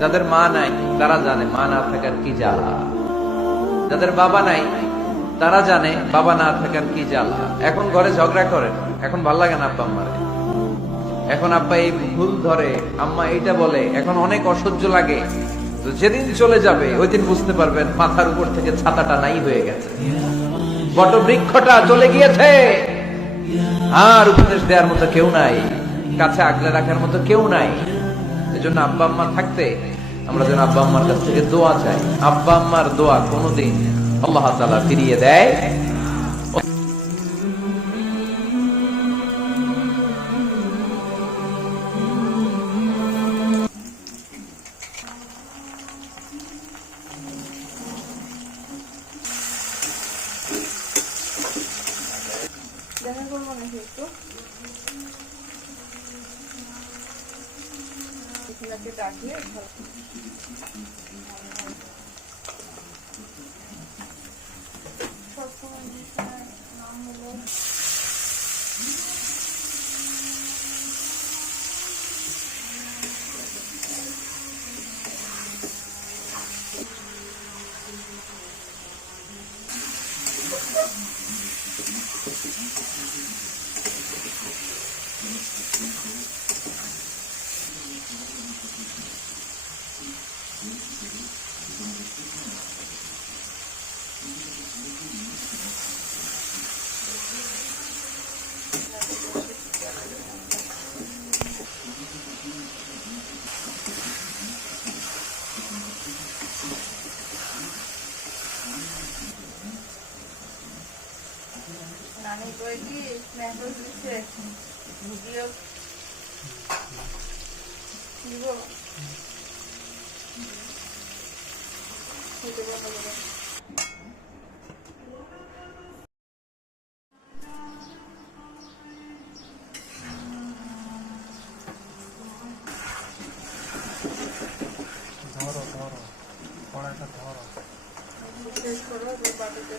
যাদের মা নাই তারা জানে মা না থাকার কি জ্বালা, যাদের বাবা নাই তারা জানে বাবা না থাকার কি জ্বালা। এখন ঘরে ঝগড়া করেন, এখন ভাল লাগে না আব্বা আম্মারে, এখন আব্বা এই ভুল ধরে, আম্মা এইটা বলে, এখন অনেক অসহ্য লাগে। তো যেদিন চলে যাবে ওই দিন বুঝতে পারবেন মাথার উপর থেকে ছাতাটা নাই হয়ে গেছে, বট বৃক্ষটা চলে গিয়েছে, আর উপদেশ দেওয়ার মতো কেউ নাই, কাছে আগলে রাখার মতো কেউ নাই। এজন্য আব্বা আম্মা থাকতে আমরা যেন আব্বা আম্মার কাছ থেকে দোয়া চাই। আব্বা আম্মার দোয়া কোনোদিন আল্লাহ তাআলা ফিরিয়ে দেয় দেখা করবো নাকি একটু ডাকলে ভালো। সবসময় নাম হলো নানি করে কি মেসেজ দিচ্ছে ভিডিও দিব হতে পারবো। ধরো ধরো কড়াইটা ধরো। শেষ করো বাটিতে